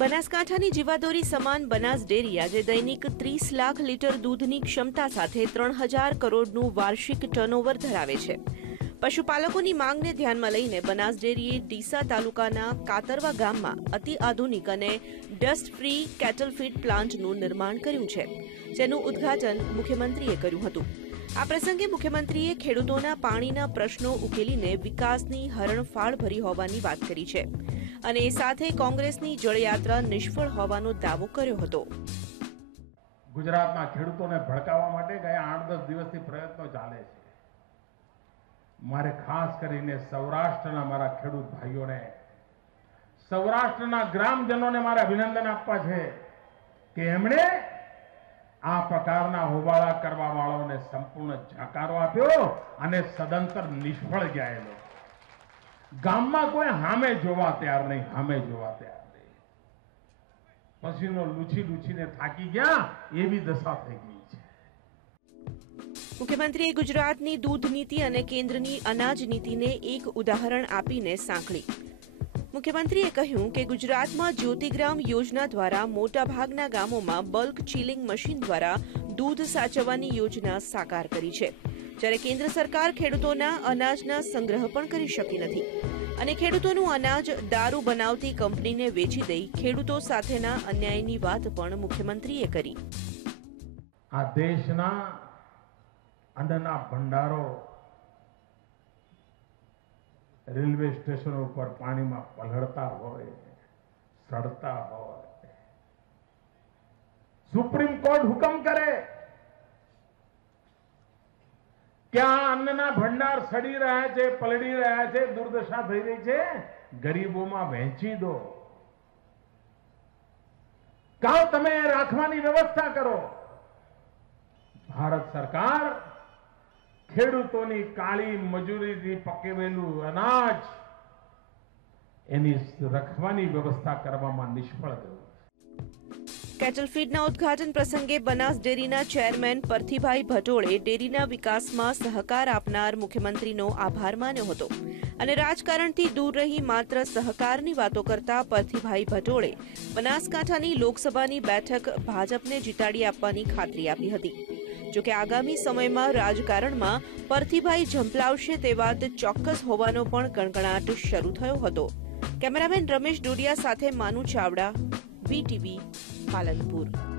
બનાસકાંઠાની જીવાદોરી સમાન બનાસ ડેરી આજે દૈનિક ત્રીસ લાખ લીટર દૂધની ક્ષમતા સાથે ત્રણ હજાર કરોડનું વાર્ષિક ટર્નઓવર ધરાવે છે. પશુપાલકોની માંગને ધ્યાનમાં લઈને બનાસ ડેરીએ ડીસા તાલુકાના કાતરવા ગામમાં અતિ આધુનિક અને ડસ્ટ ફ્રી કેટલ ફીડ પ્લાન્ટનું નિર્માણ કર્યું છે, જેનું ઉદ્ઘાટન મુખ્યમંત્રીએ કર્યું હતું. આ પ્રસંગે મુખ્યમંત્રીએ ખેડૂતોના પાણીના પ્રશ્નો ઉકેલીને વિકાસની હરણફાળ ભરી હોવાની વાત કરી છે. અને સાથે કોંગ્રેસની જળયાત્રા નિષ્ફળ હોવાનો દાવો કર્યો હતો. ગુજરાતમાં ખેડૂતોને ભડકાવવા માટે ગયા આઠ દસ દિવસથી પ્રયત્નો ચાલે છે. મારે ખાસ કરીને સૌરાષ્ટ્રના મારા ખેડૂત ભાઈઓને, સૌરાષ્ટ્રના ગ્રામજનોને મારે અભિનંદન આપવા છે કે એમણે આ પ્રકારના હોબાળા કરવા વાળાઓને સંપૂર્ણ જાકારો આપ્યો અને સદંતર નિષ્ફળ ગયેલો. ગામમાં કોઈ હામે જોવા તૈયાર નહીં, હામે જોવા તૈયાર નહીં. પછીનો લૂછી લૂછીને થાકી ગયા, એવી દશા થઈ ગઈ છે. મુખ્યમંત્રીએ ગુજરાતની દૂધ નીતિ અને કેન્દ્રની અનાજ નીતિને એક ઉદાહરણ આપીને સાંકળી. મુખ્યમંત્રીએ કહ્યું કે ગુજરાતમાં જ્યોતિગ્રામ યોજના દ્વારા મોટાભાગના ગામોમાં બલ્ક ચીલિંગ મશીન દ્વારા દૂધ સાચવવાની યોજના સાકાર કરી છે. જ્યારે કેન્દ્ર સરકાર ખેડૂતોના અનાજના સંગ્રહ પણ કરી શકી નથી. અને ખેડૂતોનું અનાજ દારૂ બનાવતી કંપનીને વેચી દઈ ખેડૂતો સાથેના અન્યાયની વાત પણ મુખ્યમંત્રીએ કરી. આ દેશના અન્નના ભંડારો રેલવે સ્ટેશનો ઉપર પાણીમાં પલળતા હોય, સડતા હોય. સુપ્રીમ કોર્ટ હુકમ કરે. કે આ અન્નના ભંડાર સડી રહ્યા છે પલડી રહ્યા છે, દુર્દશા થઈ રહી છે. ગરીબોમાં વહેંચી દો. કાં તમે રાખવાની વ્યવસ્થા કરો? ભારત સરકાર ખેડૂતોની કાળી મજૂરીથી પકેવેલું અનાજ એની રખવાની વ્યવસ્થા કરવામાં નિષ્ફળ ગયું. કેટલફીડના ઉદઘાટન પ્રસંગે બનાસ ડેરીના ચેરમેન પરથીભાઈ ભટોળે ડેરીના વિકાસમાં સહકાર આપનાર મુખ્યમંત્રીનો આભાર માન્યો હતો. અને રાજકારણથી દૂર રહી માત્ર સહકારની વાતો કરતા પરથીભાઈ ભટોળે બનાસકાંઠાની લોકસભાની બેઠક ભાજપને જીતાડી આપવાની ખાતરી આપી હતી. જોકે આગામી સમયમાં રાજકારણમાં પરથીભાઈ ઝંપલાવશે તે વાત ચોક્કસ હોવાનો પણ કણકણાટ શરૂ થયો હતો. કેમેરામેન રમેશ ડોડિયા સાથે Manu Chavda VTV espalha-lhe por